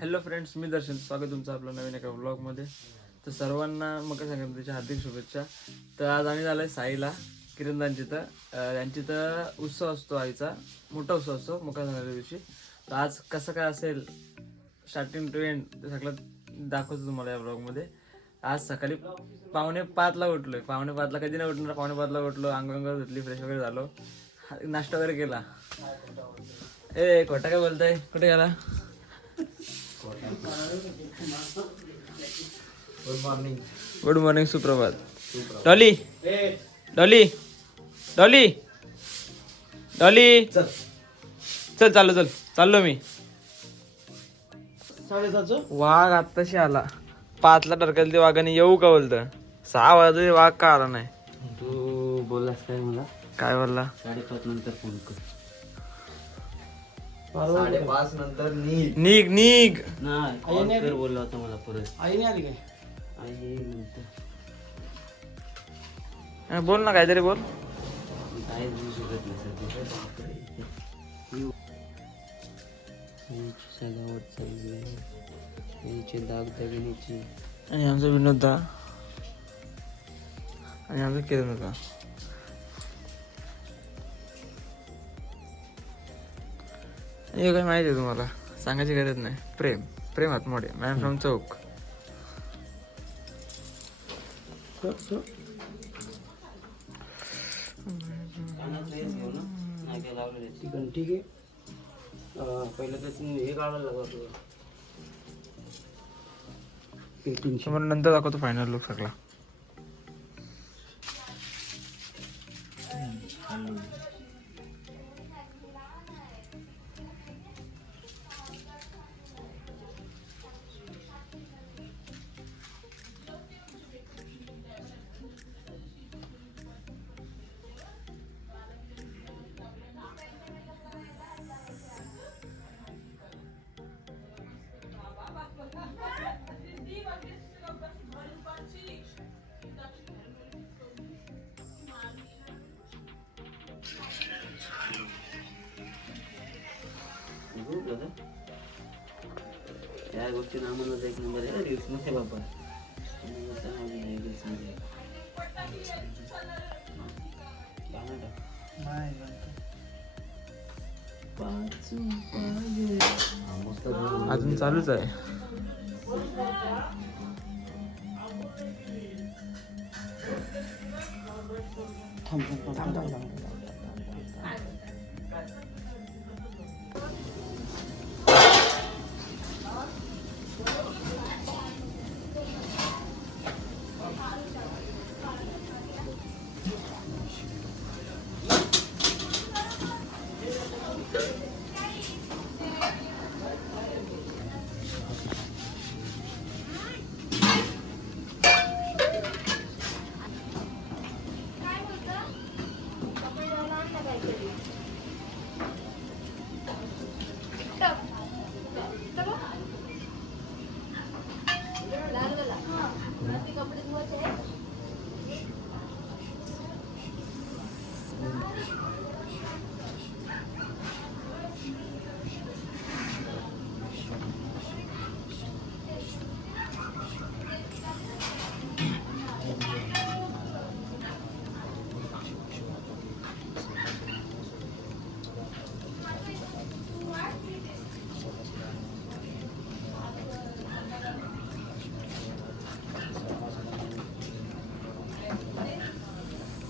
Hello friends, मी दर्शन. स्वागत तुमचं आपलं नवीन एका व्लॉगमध्ये. तर सर्वांना मकर संक्रांतीच्या हार्दिक शुभेच्छा. तर आज आम्ही झालो आहे साईला, किरणदांची. तर त्यांची तर उत्सव असतो, आईचा मोठा उत्सव असतो मकर संक्रांती दिवशी. तर आज कसं काय असेल स्टार्टिंग टू एंड ते सगळं दाखवतो तुम्हाला या व्लॉगमध्ये. आज सकाळी 4:45ला उठलोय. 4:45ला कधी नाही उठणार. 4:45ला उठलो, अंग धुतली, फ्रेश वगैरे झालो, नाश्ता वगैरे केला. ए खोटा काय बोलताय, कुठे गेला? गुड मॉर्निंग सुप्रभात. डॉली डॉली डॉली डॉली चल चाललो मी. वाघ आत्ताशी आला. 5ला टरकल ते वाघाने येऊ का बोलतं. 6 वाजले वाघ का आला नाही. तू बोललास काय मला? काय बोलला? 5:30 नंतर फोन कर. 5:30 नंतर निघ नाही कॉल कर बोलला होता मला परत. आई नाही आली काय? आई येईल नंतर. बोल ना, काहीतरी बोल. काहीच बोलू शकत नाही सध्या. सजावट चालली आहे. याची दागदागिनीची. आणि आमचा विनोद दा आणि आमचा किरण होता. हे काय माहिती आहे तुम्हाला, सांगायची गरज नाही. प्रेम हातमोडे, मॅन फ्रॉम चौक. ठीक आहे. पहिलं तर हे काढायला लागत. तुम्हाला नंतर दाखवतो फायनल लुक सगळा. या गोष्टी नामानं एक नंबर आहे रील्स मध्ये बाबा. अजून चालूच आहे.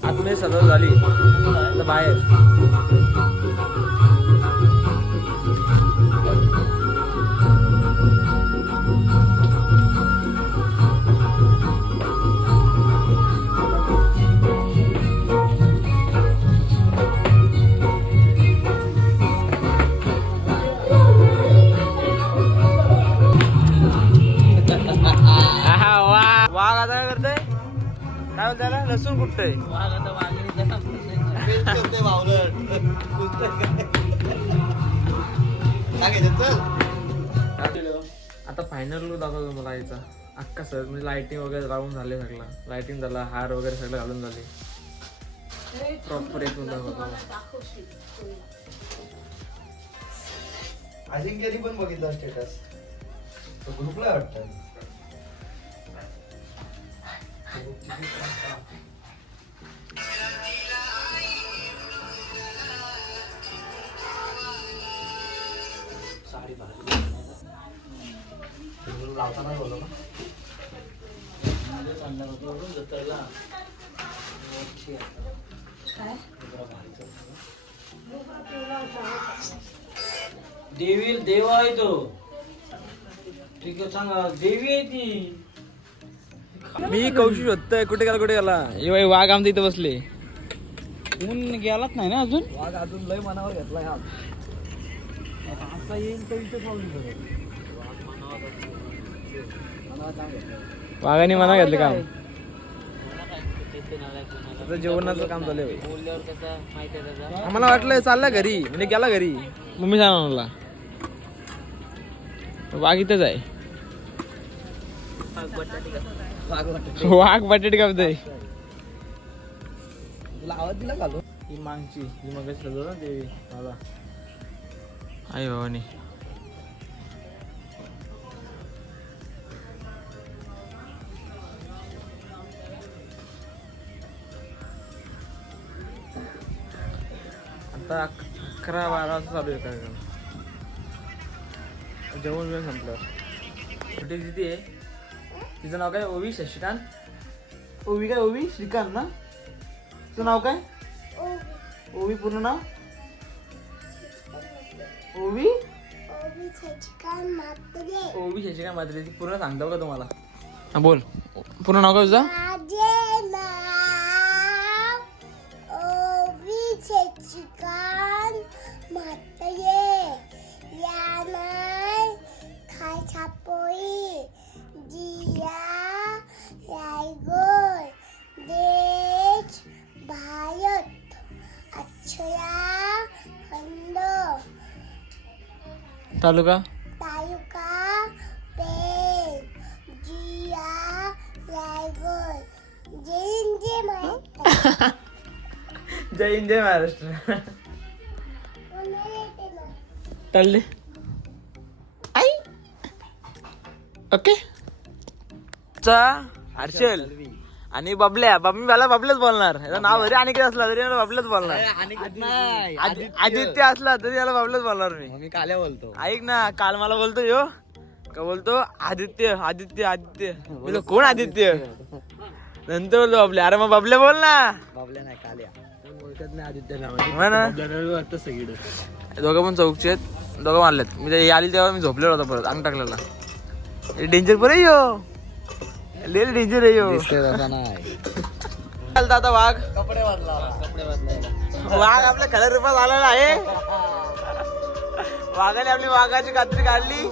आतमध्ये सजावट झाली तर बाहेर. वाघ आता काय करतोय? काय बोलतो त्याला? लसूण कुठतंय? आता फायनल लुक दाखवतो मला याचा अख्खा सर. म्हणजे लाइटिंग वगैरे लावून झाले, सगळं लाइटिंग झाला, हार वगैरे सगळं घालून झाले. प्रॉपर एक दाखवतो. अजिंक्यनी पण बघितलं स्टेटस. ग्रुपला वाटतं. लावताना बोललो ना. देवी देव आहे तो. ठीक आहे सांगा देवी आहे ती. मी कौशिक शोधतोय कुठे गेला हे बाई वाघ आमच्या इथे बसले. ऊन गेलाच नाही ना अजून. वाघ अजून लय मनावर घेतला आज. आता येईल तर इथे प्रॉब्लेम करत. वाघाने मना घेतलं काम. बोलल्यावर जेवणाचं काम झालंय बाई. कसं माहिती आहे त्याचा. आम्हाला वाटलं चालला घरी म्हणजे गेला घरी. मम्मी सांगा मला वाघ इथंच आहे. वाघ बटाटे कापतोय. तुला आवाज दिला घालू. ही मागची ही मग ना देवी मला आई भावानी. आता 11-12 वाजता चालू आहे कार्यक्रम. जेवण वेळ संपलं. कुठे किती आहे तिचं नाव काय? ओवी शशिकांत. ओवी काय? ओवी श्रीकांत ना. तुझं नाव काय? ओवी पूर्ण नाव? ओवी शशिकांत म्हात्रे. ती पूर्ण सांगतो का तुम्हाला? हा बोल पूर्ण नाव काय तुझं? माझे नाव ओवी शशिकांत म्हात्रे. या नाही खायचा पोळी जिया रायगड देश भारत अक्षरा खंड तालुका तालुका पेन जिया रायगड जय महाराष्ट्र. जय हिंद जय महाराष्ट्र. तळले आई ओके चा हर्षल आणि बबल्या. मला बबल्याच बोलणार. याचं नाव जरी अनिकेत असला तरी मला बबल्याच बोलणार. आदित्य असला तरी याला बबल्याच बोलणार मी. मी काल्या बोलतो. ऐक ना काल मला बोलतो यो का बोलतो आदित्य आदित्य आदित्य. बोलतो कोण आदित्य? नंतर बोलतो बबल्या. अरे मग बबल्या बोल ना. बाबल्या नाही काल्या. कोण ओळखत नाही आदित्य हो ना. नावाने. वाटतं सगळीकडे. दोघं पण चौकचे आहेत. दोघं मारलेत. मी ते आली तेव्हा मी झोपलेलो होता परत अंग टाकलेला. डेंजर पर यो लिहिलं डेंजर आहे यो. दिसतंय तसा नाही. चालतं आता वाघ. कपडे बदला. वाघ आपल्या खऱ्या रूपात आलेला आहे. वाघाने आपली वाघाची कात्री काढली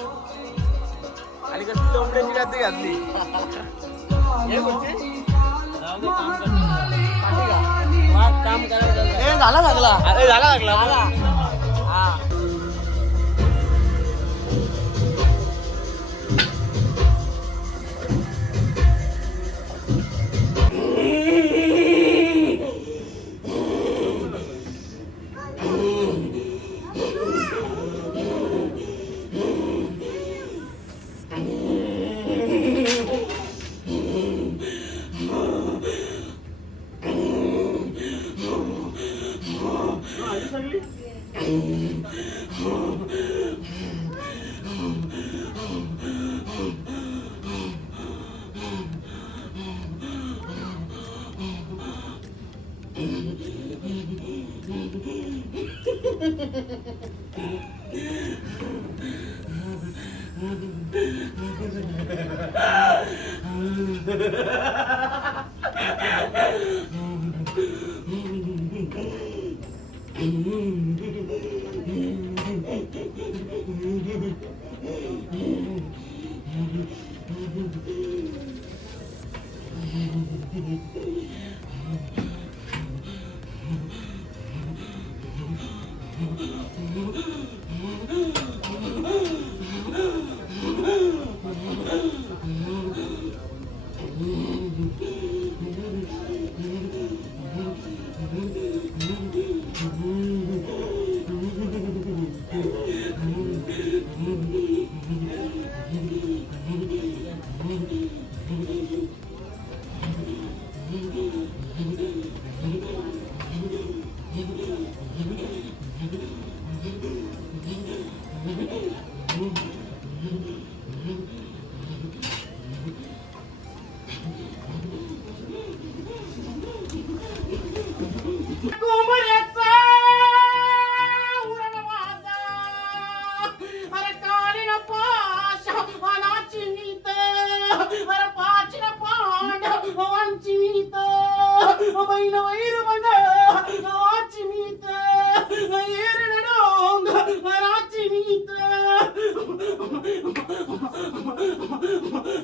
आणि कसली लोंबड्याची कात्री घातली. काम करायचं झाला लागला.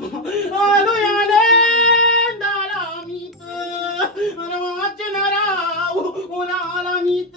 आलो याने दारामीत वाचणारा उलाला मीत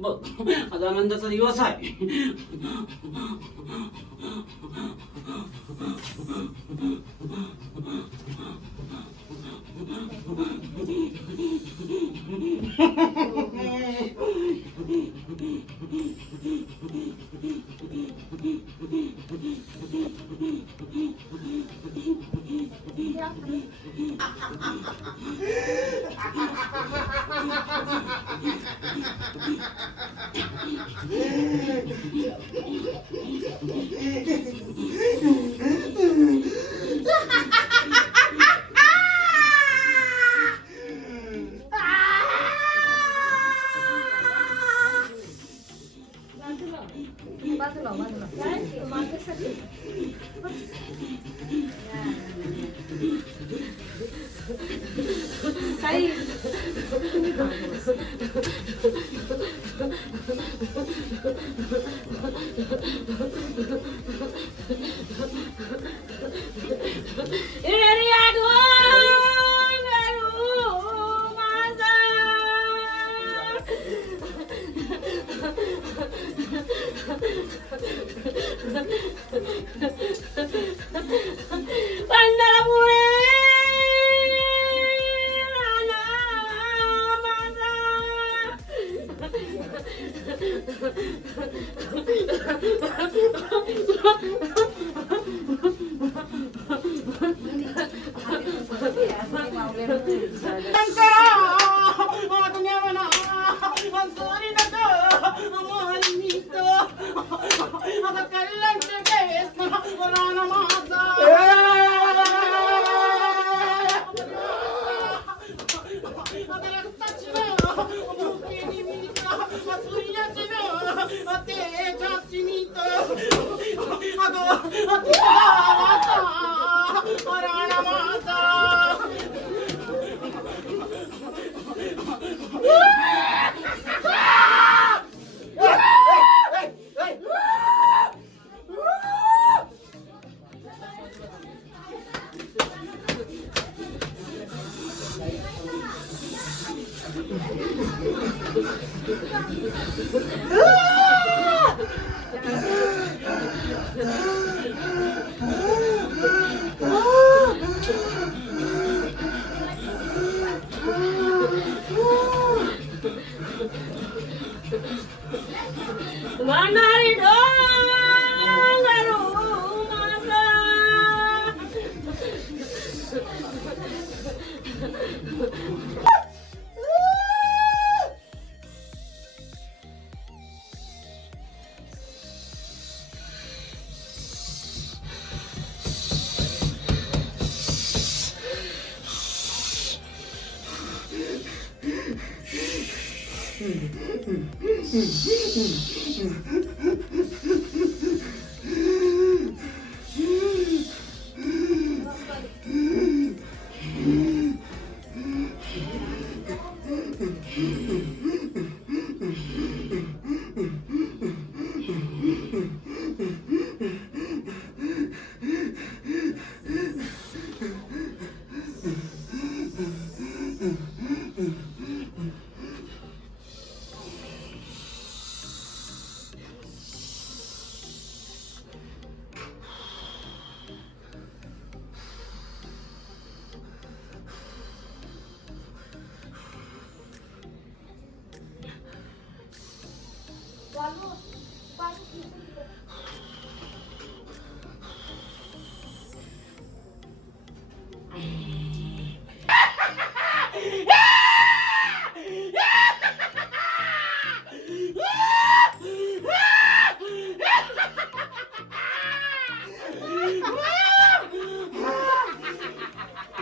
बघ आज आनंदाचा दिवस आहे.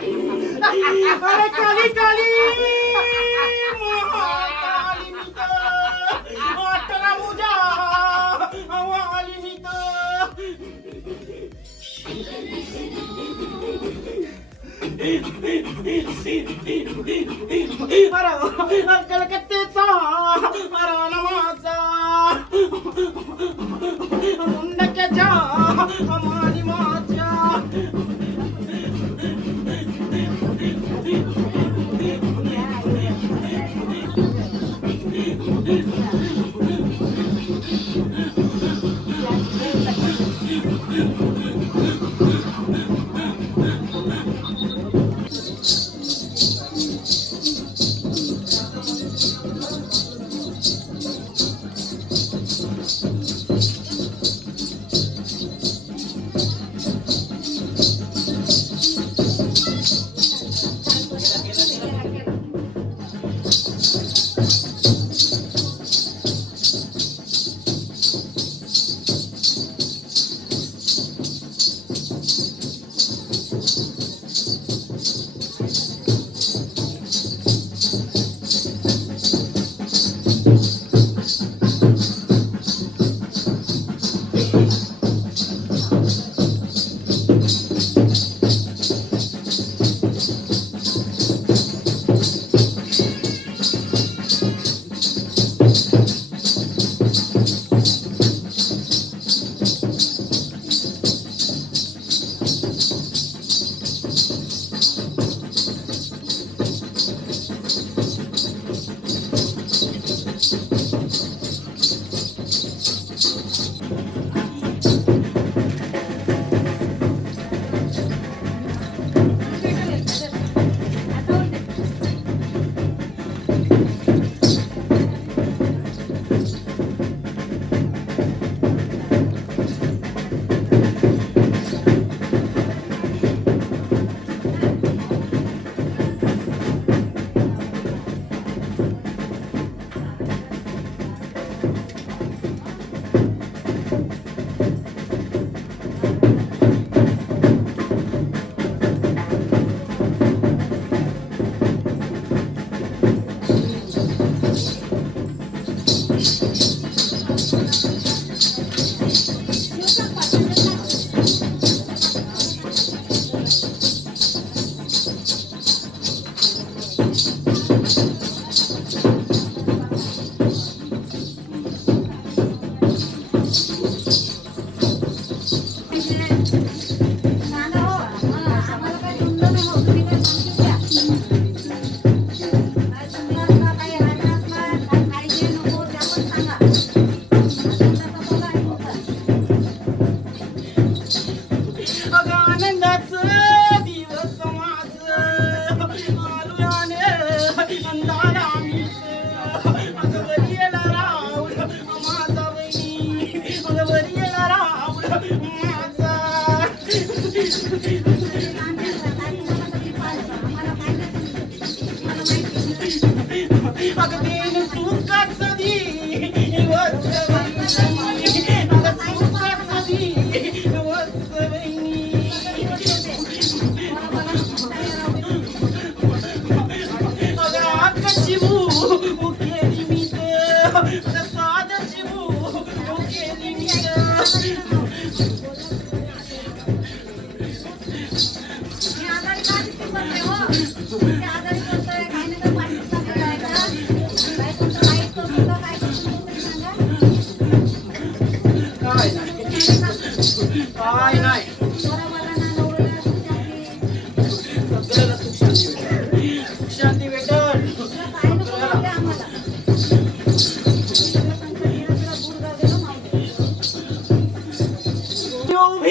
अरे काली काली महाकाली मित अठरा मुजा आली मित अरे कलकत्तेचा रानमाचा मुंडक्याच्या माली माझ्या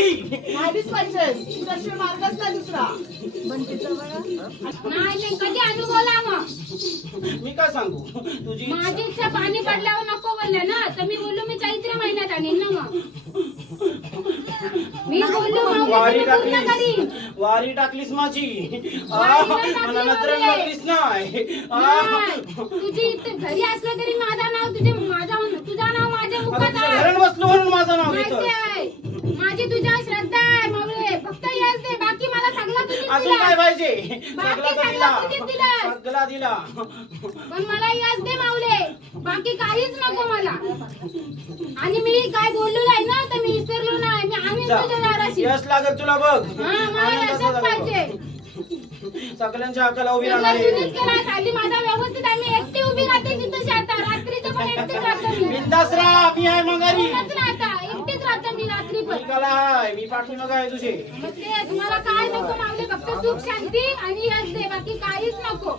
आधीच पाहिजे तुझ्याशिवाय मार्गच नाही दुसरा. नाही कधी अनुभवला मग मी काय सांगू तुझी माझी इच्छा पाणी पडल्यावर नको बोलले ना, तर मी बोललो मी चैत्र महिन्यात आणीन ना मग. मी बोललो वारी माऊली पूर्ण टाकलीस करीन. वारी टाकलीस माझी वारी नाही टाकली मला नजर माऊली. लागलीस नाही नाही, तुझी इथे घरी असलं तरी माझं नाव तुझं नाव माझ्या आता मुखात तुझ्या आहे. घरात बसलो म्हणून माझं नाव माहिती घेतो. आहे. माझी तुझ्यावर श्रद्धा आहे माऊली. फक्त यश दे, बाकी मला सगळं तुझीच अजून दिला. काय पाहिजे बाकी सगळा सगळं दिला तुझीच दिलं. सगळा दिला. पण मला यश दे माऊले, बाकी काहीच नको मला. आणि मी काय बोललो नाही ना, तर मी विसरलो नाही. मी आम्ही जा. तुझ्या दाराशी. यश लागेल तुला बघ हा, मला आनंद यशच असा पाहिजे. लागेल. सगळ्यांच्या हाकाला उभी सगळं राहणार तुम्हीच आहे. केलं. साली माझा व्यवस्थित आहे. मी एकटी उभी राहते तिथं शेतात. रात्रीचं पण एकटीच राहतो मी. बिंदास राहा मी आहे मगारी एकटीच राहता. एकटीच राहते मी रात्री पण. मी कला आहे मी पाठीमागं आहे तुझे. मग ते तुम्हाला काय नको मावले, फक्त सुख शांती आणि यश दे, बाकी काहीच नको.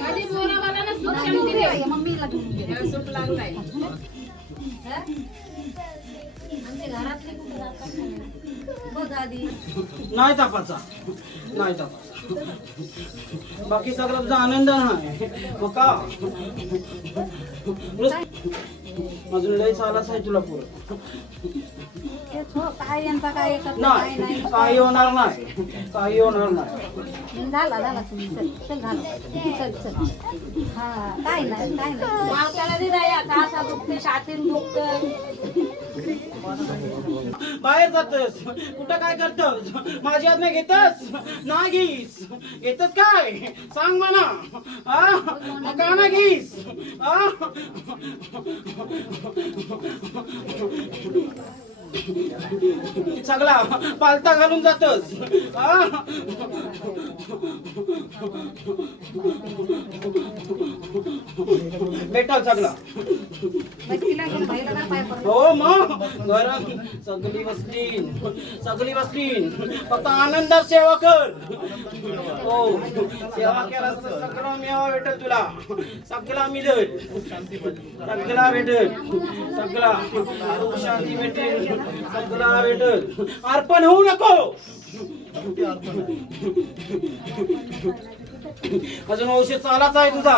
माझी बोरावाला सुख शांती दे. मम्मीला सुट लागलाय. नाही तापाचा नाही तापाचा बाकी सगळा तुझा आनंद नाही मग का अजून लय चालाच आहे तुला पुरं काय यांचा काय एकच नाही काही होणार नाही काही होणार नाही झाला तुम्ही चल चल झालं चल चल हा काय नाही मालकाला दे द्या का असा दुखते छातीन दुखत बाहेर जातस कुठं काय करतस माझी आज्ञा घेतस नाही घेतस काय सांग मला मग का ना घेस सगळा पालता घालून जातस भेटल सगळा हो मग घरात सगळी बसलीन फक्त आनंदात सेवा कर हो सेवा केला सगळं मेवा भेटल तुला सगळा मिळेल सगळा भेटेल सगळा सुख शांती भेटेल सगळा भेटेल अर्पण होऊ नको अजून औषध चालाच आहे तुझा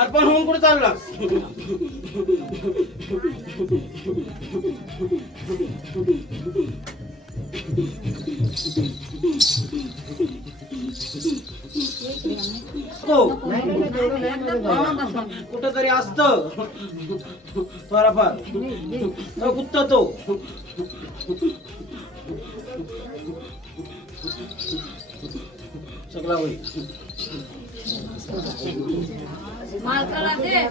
अर्पण होऊन कुठे चाललास कुठ तरी असत थोडाफार कुत्ता तो सगळा होईल मालकाला दे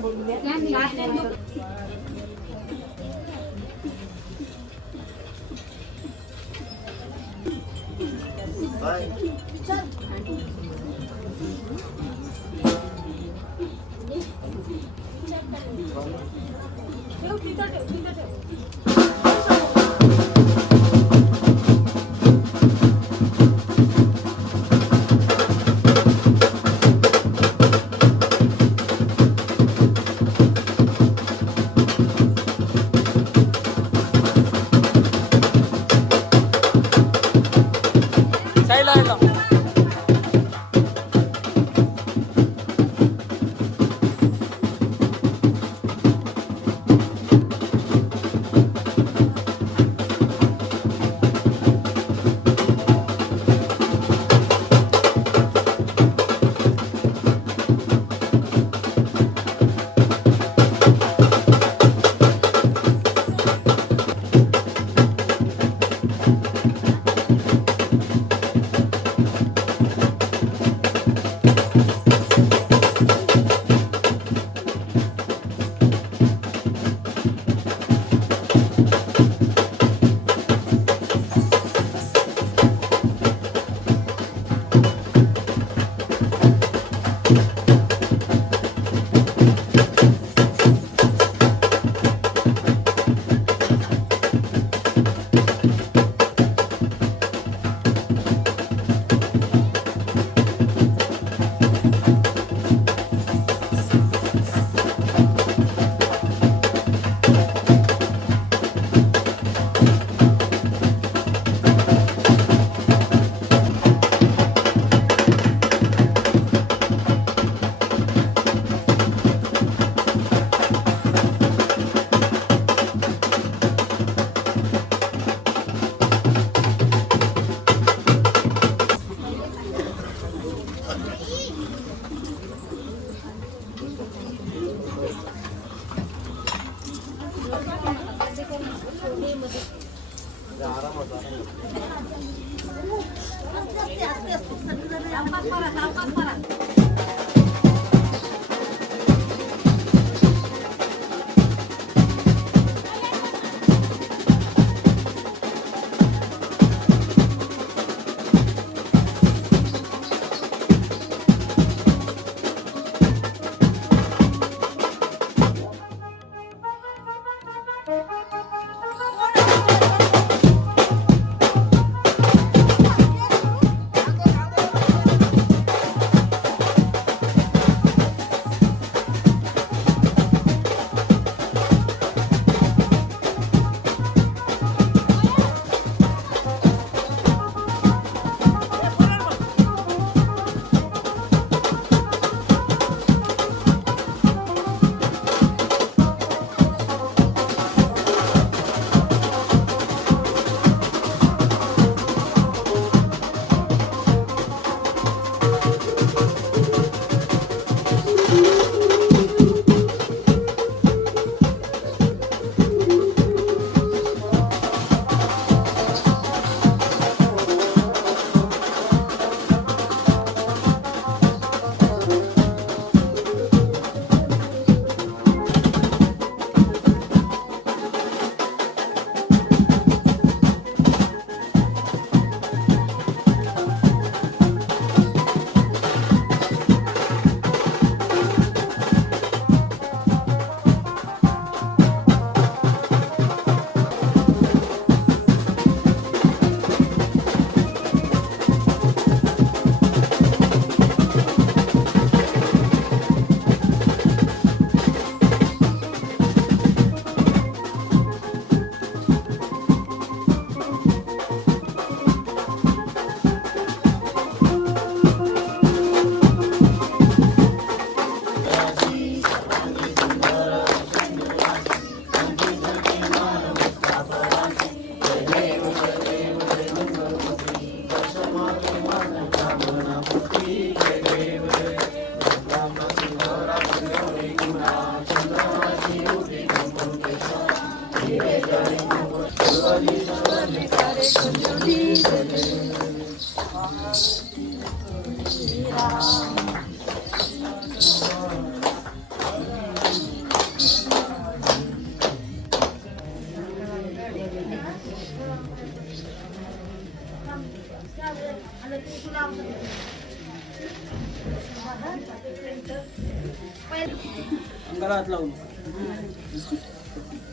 अंगाला हात लावून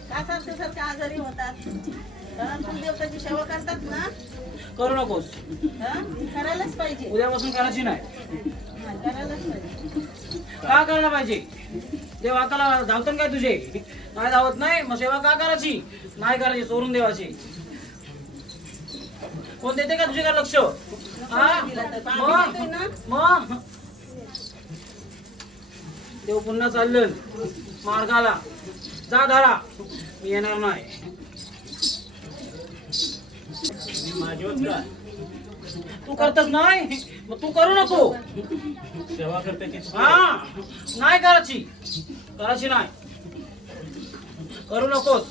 सारखे आजारी होतात देवताची सेवा करतात ना, करू नकोस. करायलाच पाहिजे. उद्यापासून करायची नाही. करायलाच पाहिजे. का करायला पाहिजे? देव आकाला धावतात काय तुझे? नाही धावत नाही, मग सेवा का करायची? नाही करायची, सोडून देवाची. कोण देते का तुझे का लक्ष? मग देव पुन्हा चाललं मार्गाला. जा धारा, मी येणार नाही. तू करतच नाही, मग तू करू नको. सेवा करते हा नाही करायची, करायची नाही, करू नकोस.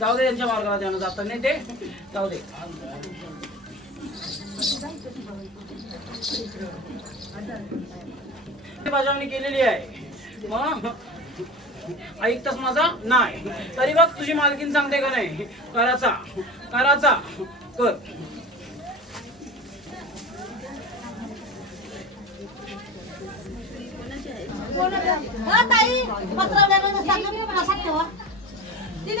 जाऊ दे, त्यांच्या मार्गाला त्यानं जात नाही ते, जाऊ दे. बजावणी केलेली आहे. मग ऐकतास माझा? नाही. तरी बघ तुझी मालकीन सांगते का नाही, करायचा करायचा कर.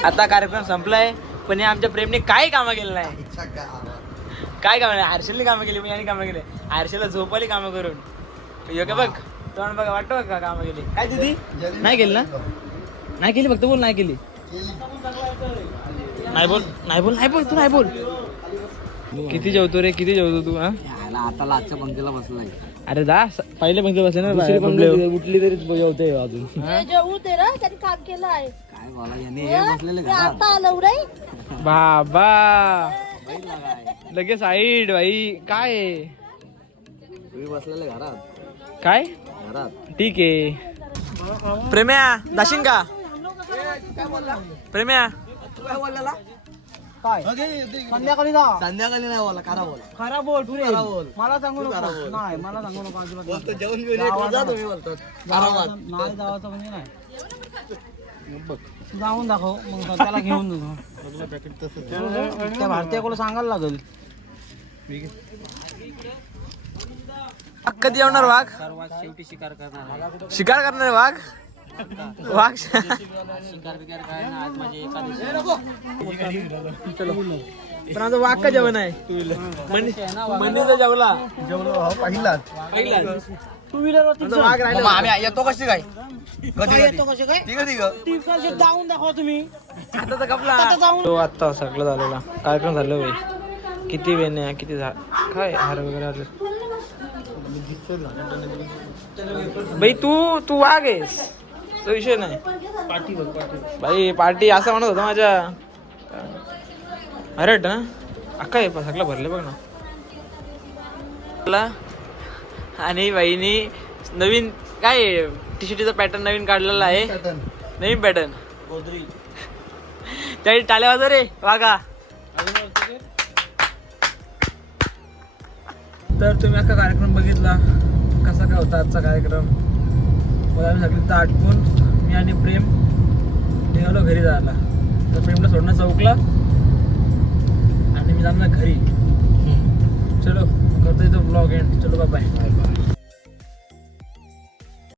आता कार्यक्रम संपलाय, पण हे आमच्या प्रेमने काय कामं केलं नाही. काय कामं नाही. हर्षलने कामं केली, मी यांनी कामं केले. हर्षलला झोपाली कामं करून. योग्य बघ तोंड बघा, वाटतं का कामं केली? काय दिदी नाही केली ना? नाही केली, फक्त बोल नाही केली. नाही बोल, नाही बोल, नाही बोल, तू नाही बोल. किती जेवतो रे, किती जेवतो तू? हा आता लाटच्या पंक्तीला बसलाय. अरे जा, पहिले पंक्ती बसले ना, उठली तरी जेवते अजून. जेवू दे रे, त्यांनी काम केलं आहे. काय बोला, याने हे बसलेले घरात. आता आलं रे. बाबा लगेच साईड भाई. काय आहे? तुम्ही बसलेले घरात. काय घरात ठीक आहे. प्रेम्या दाशिंग का? प्रेम्या काय बोललेला काय संध्याकाळी जा संध्याकाळी नाही बोला करा बोल खरा बोल तू रे. खरा बोल. मला सांगू तू खरा नको बोल. नाही मला सांगू नको अजिबात बोलतो नाही. जेवण घेऊन येत जा तुम्ही बोलतात जावाचं- नाही जावाचं म्हणजे नाही जाऊन दाखव मग त्याला घेऊन त्या भारतीयाकडे सांगायला लागेल. कधी येणार वाघ सर्वात शेवटी शिकार करणार शिकार करणार वाघ वाघ शिकार बिकार काय ना आज माझी एकादशी. पण आता वाघ का जेवण आहे मंडीचा जेवला टू व्हीलर वरती चल. वाघ राहिला आम्ही येतो कशी काय काय येतो कसे काय ती कशी जाऊन दाखवा तुम्ही आता तर कपला आता जाऊन तो आत्ता सगळं झालेला कार्यक्रम झालं बाई किती वेण्या किती काय हार वगैरे आले बाई तू वाघ आहेस तो विषय नाही बाई पार्टी असं म्हणत होता माझ्या अरे ना अक्का आहे सगळं भरले बघ ना आणि बाईनी नवीन काय टी शर्टीचा पॅटर्न नवीन काढलेला आहे नवीन पॅटर्न त्या टाल्या वाजव रे वागा तर तुम्ही अख्खा कार्यक्रम बघितला कसा काय होता आजचा कार्यक्रम मला आम्ही सगळी आटपून मी आणि प्रेम निघालो घरी जायला तर प्रेमला सोडणं चौकला आणि मी जाणार घरी चलो करतो इथं ब्लॉग एंड चलो बाय